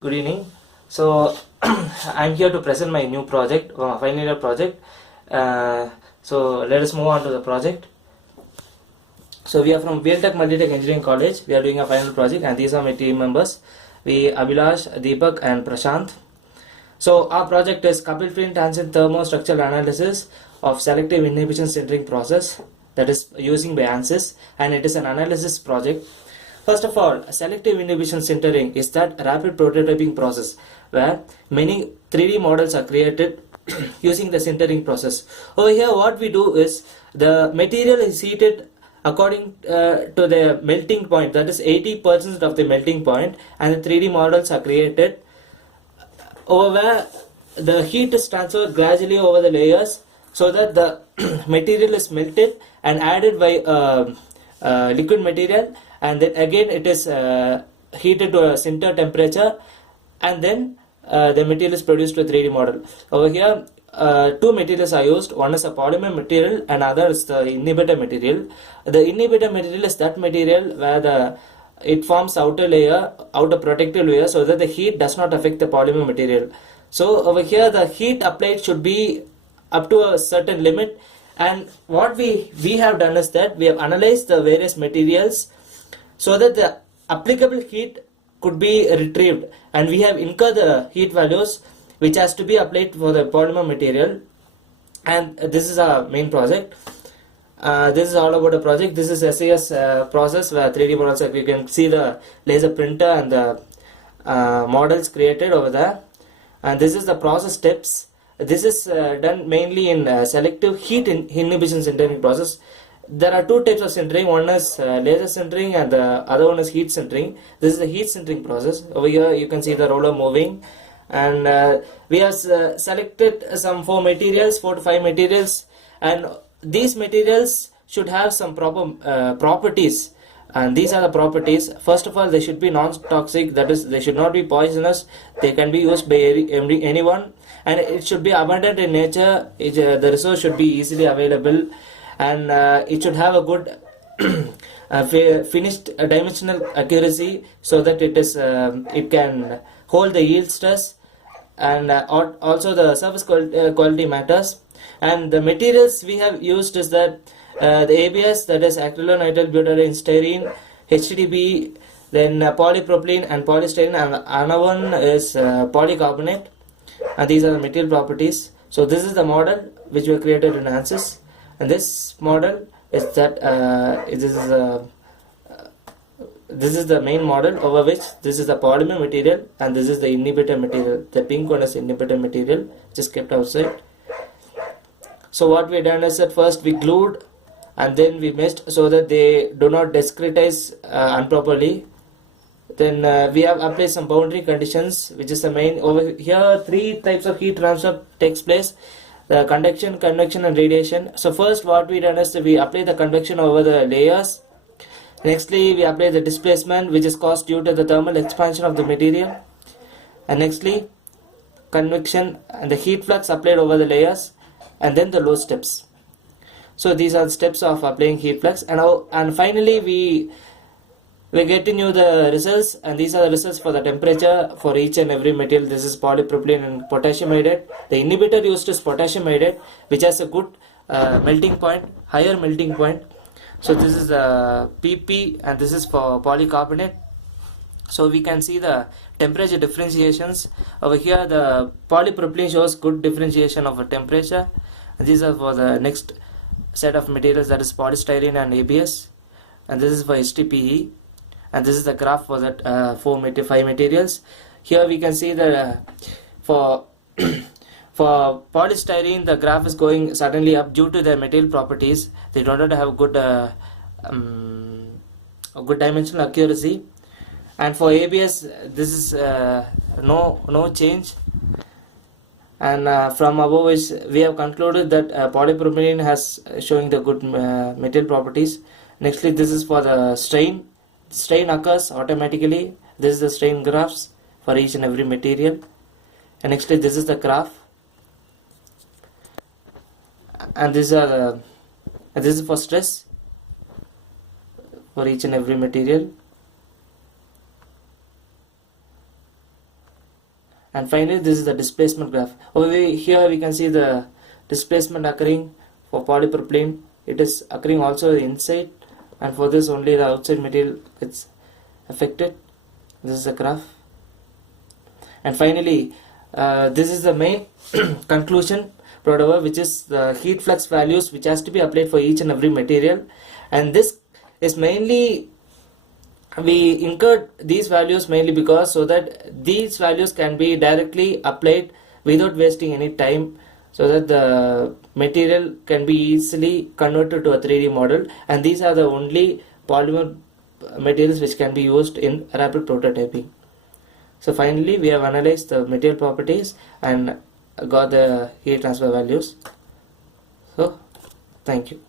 Good evening. So I'm here to present my new project, final year project. So let us move on to the project. So we are from Tech Multitech Engineering College. We are doing a final project, and these are my team members. We Abhilash, Deepak, and Prashant. So our project is coupled free transient thermo structural analysis of selective inhibition sintering process, that is using by ANSYS, and it is an analysis project. First of all, selective inhibition sintering is that rapid prototyping process where many 3D models are created using the sintering process. Over here what we do is the material is heated according to the melting point, that is 80% of the melting point, and the 3D models are created over where the heat is transferred gradually over the layers so that the material is melted and added by liquid material, and then again it is heated to a sinter temperature, and then the material is produced to a 3D model. Over here two materials are used. One is a polymer material and other is the inhibitor material. The inhibitor material is that material where it forms outer protective layer so that the heat does not affect the polymer material. So over here the heat applied should be up to a certain limit, and what we have done is that we have analyzed the various materials so that the applicable heat could be retrieved, and we have incurred the heat values which has to be applied for the polymer material. And this is our main project. This is all about the project. This is SAS process where 3D models, you can see the laser printer and the models created over there, and this is the process steps. This is done mainly in selective heat inhibition sintering process. There are two types of sintering. One is laser sintering and the other one is heat sintering. This is the heat sintering process. Over here you can see the roller moving, and we have selected some 4 to 5 materials, and these materials should have some proper properties, and these are the properties. First of all, they should be non-toxic, that is they should not be poisonous, they can be used by anyone, and it should be abundant in nature. The resource should be easily available, and it should have a good finished dimensional accuracy so that it can hold the yield stress, and also the surface quality matters. And the materials we have used is that the ABS, that is acrylonitrile butadiene styrene, HDPE, then polypropylene and polystyrene, and another one is polycarbonate, and these are the material properties. So this is the model which we created in ANSYS, and this model is that this is the main model, over which this is the polymer material and this is the inhibitor material. The pink one is inhibitor material, just kept outside. So what we done is that first we glued and then we meshed so that they do not discretize improperly. Then we have applied some boundary conditions, which is the main. Over here 3 types of heat transfer takes place: the conduction, convection and radiation. So first what we done is we apply the convection over the layers. Nextly we apply the displacement, which is caused due to the thermal expansion of the material, and nextly convection and the heat flux applied over the layers, and then the load steps. So these are the steps of applying heat flux, and finally we get to know the results, and these are the results for the temperature for each and every material. This is polypropylene and potassium iodide. The inhibitor used is potassium iodide, which has a good melting point, higher melting point. So this is the PP, and this is for polycarbonate. So we can see the temperature differentiations. Over here the polypropylene shows good differentiation of a temperature, and these are for the next set of materials, that is polystyrene and ABS, and this is for HDPE, and this is the graph for that 5 materials. Here we can see that for for polystyrene the graph is going suddenly up due to the material properties. They do not have good a good dimensional accuracy, and for ABS this is no change. And from above which we have concluded that polypropylene has showing the good material properties. Nextly, this is for the strain. Strain occurs automatically. This is the strain graphs for each and every material, and nextly this is the graph, and this is for stress for each and every material. And finally, this is the displacement graph. Over here we can see the displacement occurring for polypropylene. It is occurring also inside, and for this only the outside material gets affected. This is the graph. And finally, this is the main conclusion brought over, which is the heat flux values which has to be applied for each and every material. And this is mainly, we incurred these values mainly because so that these values can be directly applied without wasting any time, so that the material can be easily converted to a 3D model. And these are the only polymer materials which can be used in rapid prototyping. So finally, we have analyzed the material properties and got the heat transfer values. So thank you.